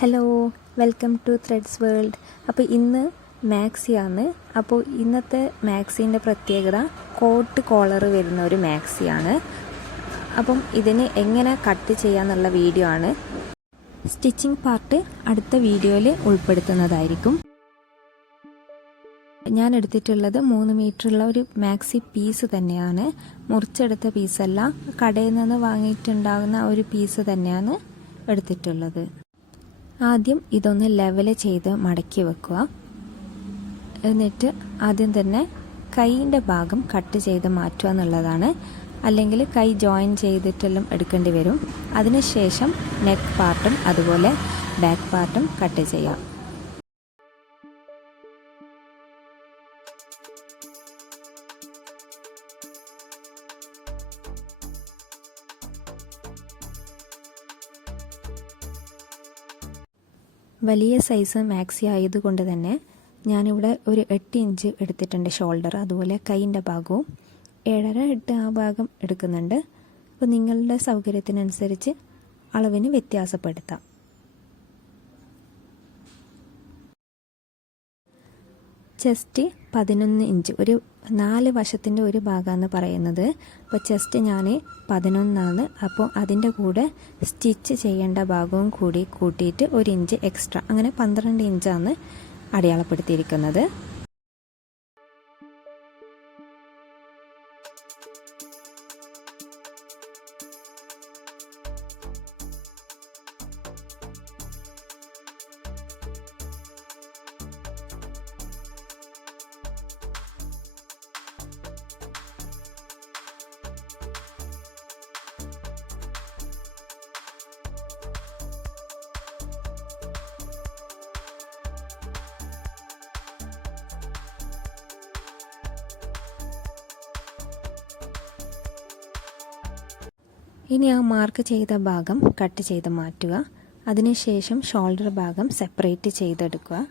Hello, welcome to threads world. അപ്പോൾ ഇന്ന് മാക്സിയാണ്. അപ്പോൾ ഇന്നത്തെ മാക്സിൻ്റെ പ്രത്യേകത കോട്ട് കോളർ വരുന്ന ഒരു മാക്സിയാണ്. അപ്പം ഇതിന് എങ്ങനെ കട്ട് ചെയ്യാന്നുള്ള വീഡിയോ ആണ്. സ്റ്റിച്ചിങ് പാർട്ട് അടുത്ത വീഡിയോയിൽ ഉൾപ്പെടുത്തുന്നതായിരിക്കും. ഞാൻ എടുത്തിട്ടുള്ളത് 3 മീറ്ററുള്ള ഒരു മാക്സി പീസ് തന്നെയാണ്. മുറിച്ചെടുത്ത പീസല്ല, കടയിൽ നിന്ന് വാങ്ങിയിട്ടുണ്ടാകുന്ന ഒരു പീസ് തന്നെയാണ് എടുത്തിട്ടുള്ളത്. ആദ്യം ഇതൊന്ന് ലെവൽ ചെയ്ത് മടക്കി വെക്കുക. എന്നിട്ട് ആദ്യം തന്നെ കൈയിൻ്റെ ഭാഗം കട്ട് ചെയ്ത് മാറ്റുക എന്നുള്ളതാണ്. അല്ലെങ്കിൽ കൈ ജോയിൻ ചെയ്തിട്ടെല്ലാം എടുക്കേണ്ടി വരും. അതിനുശേഷം നെക്ക് പാർട്ടും അതുപോലെ ബാക്ക് പാർട്ടും കട്ട് ചെയ്യാം. വലിയ സൈസ് മാക്സി ആയതുകൊണ്ട് തന്നെ ഞാനിവിടെ ഒരു 8 ഇഞ്ച് എടുത്തിട്ടുണ്ട് ഷോൾഡർ. അതുപോലെ കൈയിൻ്റെ ഭാഗവും 7.5 8 ആ ഭാഗം എടുക്കുന്നുണ്ട്. അപ്പോൾ നിങ്ങളുടെ സൗകര്യത്തിനനുസരിച്ച് അളവിന് വ്യത്യാസപ്പെടുത്താം. ചെസ്റ്റ് 11 ഇഞ്ച്, ഒരു 4 വശത്തിൻ്റെ ഒരു ഭാഗമാണ് പറയുന്നത്. അപ്പോൾ ചെസ്റ്റ് ഞാൻ 11 അപ്പോൾ അതിൻ്റെ കൂടെ സ്റ്റിച്ച് ചെയ്യേണ്ട ഭാഗവും കൂടി കൂട്ടിയിട്ട് 1 ഇഞ്ച് എക്സ്ട്രാ, അങ്ങനെ 12 ഇഞ്ചാണ് അടയാളപ്പെടുത്തിയിരിക്കുന്നത്. ഇനി ആ മാർക്ക് ചെയ്ത ഭാഗം കട്ട് ചെയ്ത് മാറ്റുക. അതിനുശേഷം ഷോൾഡർ ഭാഗം സെപ്പറേറ്റ് ചെയ്തെടുക്കുക.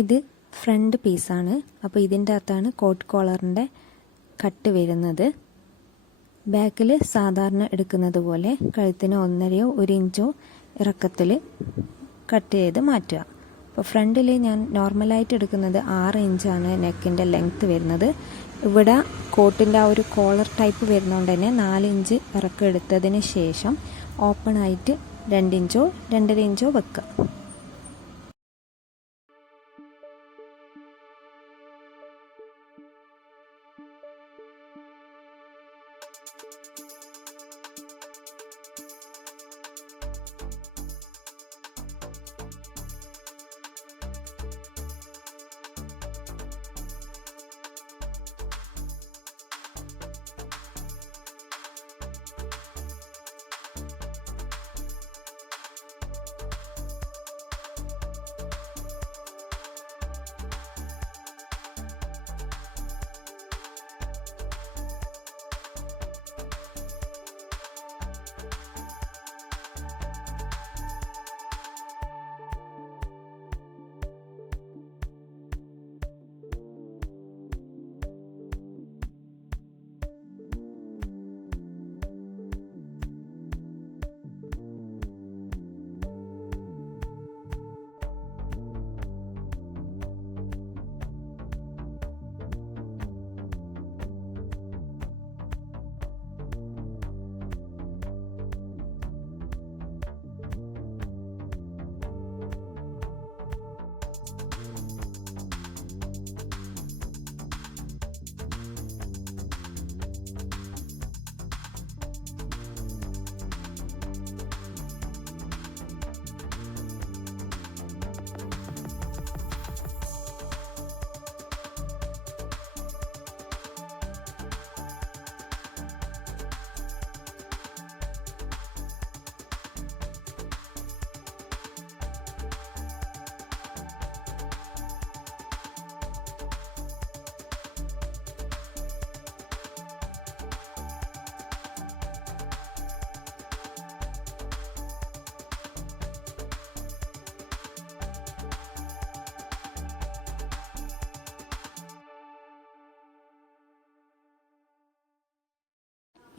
ഇത് ഫ്രണ്ട് പീസാണ്. അപ്പോൾ ഇതിൻ്റെ അകത്താണ് കോട്ട് കോളറിൻ്റെ കട്ട് വരുന്നത്. ബാക്കിൽ സാധാരണ എടുക്കുന്നത് പോലെ കഴുത്തിന് 1.5 1 ഇഞ്ചോ ഇറക്കത്തിൽ കട്ട് ചെയ്ത് മാറ്റുക. അപ്പോൾ ഫ്രണ്ടിൽ ഞാൻ നോർമലായിട്ട് എടുക്കുന്നത് 6 ഇഞ്ചാണ് നെക്കിൻ്റെ ലെങ്ത്ത് വരുന്നത്. ഇവിടെ കോട്ടിൻ്റെ ആ ഒരു കോളർ ടൈപ്പ് വരുന്നതുകൊണ്ട് തന്നെ 4 ഇഞ്ച് ഇറക്കം എടുത്തതിന് ശേഷം ഓപ്പൺ ആയിട്ട് 2 ഇഞ്ചോ 2.5 ഇഞ്ചോ വെക്കുക.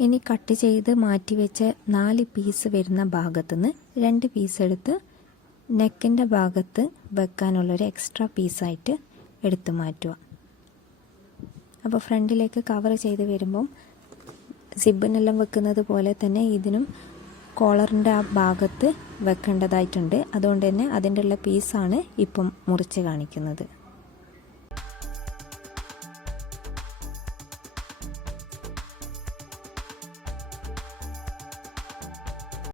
ഇനി കട്ട് ചെയ്ത് മാറ്റി വെച്ച 4 പീസ് വരുന്ന ഭാഗത്തുനിന്ന് 2 പീസ് എടുത്ത് നെക്കിൻ്റെ ഭാഗത്ത് വെക്കാനുള്ളൊരു എക്സ്ട്രാ പീസായിട്ട് എടുത്തു മാറ്റുക. അപ്പോൾ ഫ്രണ്ടിലേക്ക് കവർ ചെയ്ത് വരുമ്പം സിബിനെല്ലാം വെക്കുന്നത് പോലെ തന്നെ ഇതിനും കോളറിൻ്റെ ആ ഭാഗത്ത് വെക്കേണ്ടതായിട്ടുണ്ട്. അതുകൊണ്ട് തന്നെ അതിൻ്റെ ഉള്ള പീസാണ് ഇപ്പം മുറിച്ച് കാണിക്കുന്നത്.